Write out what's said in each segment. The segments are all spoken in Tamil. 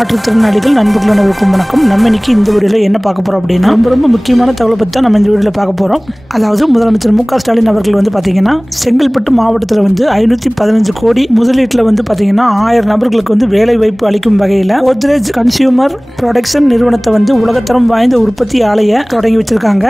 மாற்றுத்திறனாளிகள் நண்பர்கள் அனைவருக்கும் வணக்கம். நம்ம இன்னைக்கு இந்த வீடியோவில் என்ன பார்க்க போகிறோம் அப்படின்னா, ரொம்ப முக்கியமான தகவலை பற்றி தான் நம்ம இந்த வீடியோவில் பார்க்க போகிறோம். அதாவது முதலமைச்சர் மு க ஸ்டாலின் அவர்கள் பார்த்தீங்கன்னா செங்கல்பட்டு மாவட்டத்தில் 515 கோடி முதலீட்டில் பார்த்தீங்கன்னா 1000 நபர்களுக்கு வேலை வாய்ப்பு அளிக்கும் வகையில் கோத்ரேஜ் கன்சியூமர் ப்ரொடக்ஷன் நிறுவனத்தை உலகத்தரம் வாய்ந்த உற்பத்தி ஆலையை தொடங்கி வச்சிருக்காங்க.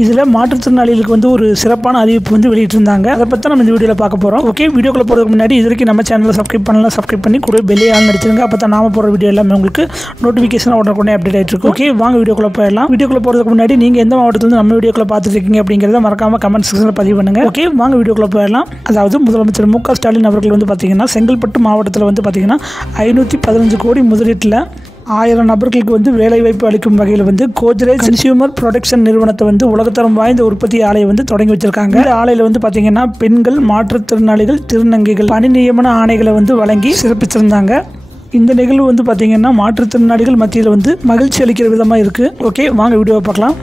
இதில் மாற்றுத்திறனாளிகளுக்கு ஒரு சிறப்பான அறிவிப்பு வெளியிட்டிருந்தாங்க. அதை பற்றி நம்ம இந்த வீடியோவில் பார்க்க போகிறோம். ஓகே, வீடியோக்குள்ள போகிறதுக்கு முன்னாடி இது வரைக்கும் நம்ம சேனலை சப்ஸ்கிரைப் பண்ணலாம், சப்ஸ்கிரைப் பண்ணி கூட பெல்லை ஆன் அடிச்சிருங்க. அப்போ தான் நாம போகிற வீடியோ எல்லாமே உங்களுக்கு நோட்டிஃபிகேஷன் உடனே அப்டேட் ஆகிட்டு இருக்கும். ஓகே, வாங்க வீடியோக்குள்ள போயிடலாம். வீடியோக்குள்ள போகிறதுக்கு முன்னாடி நீங்கள் எந்த மாவட்டத்தில் நம்ம வீடியோக்குள்ள பார்த்துட்டு இருக்கீங்க அப்படிங்கிறத மறக்காம கமெண்ட் செக்ஷனில் பதிவு பண்ணுங்க. ஓகே, வாங்க வீடியோக்குள்ள போயிடலாம். அதாவது முதலமைச்சர் மு க ஸ்டாலின் அவர்கள் பார்த்தீங்கன்னா செங்கல்பட்டு மாவட்டத்தில் பார்த்தீங்கன்னா 515 கோடி முதலீட்டில் 1000 நபர்களுக்கு வேலைவாய்ப்பு அளிக்கும் வகையில் கோத்ரேஜ் கன்சியூமர் ப்ரொடக்ஷன் நிறுவனத்தை உலகத்தரம் வாய்ந்த உற்பத்தி ஆலையை தொடங்கி வச்சிருக்காங்க. இந்த ஆலையில் பார்த்தீங்கன்னா பெண்கள், மாற்றுத்திறனாளிகள், திருநங்கைகள் பணி நியமன ஆணைகளை வழங்கி சிறப்பிச்சிருந்தாங்க. இந்த நிகழ்வு பார்த்தீங்கன்னா மாற்றுத்திறனாளிகள் மத்தியில் மகிழ்ச்சி அளிக்கிற விதமாக இருக்குது. ஓகே, வாங்க வீடியோவை பார்க்கலாம்.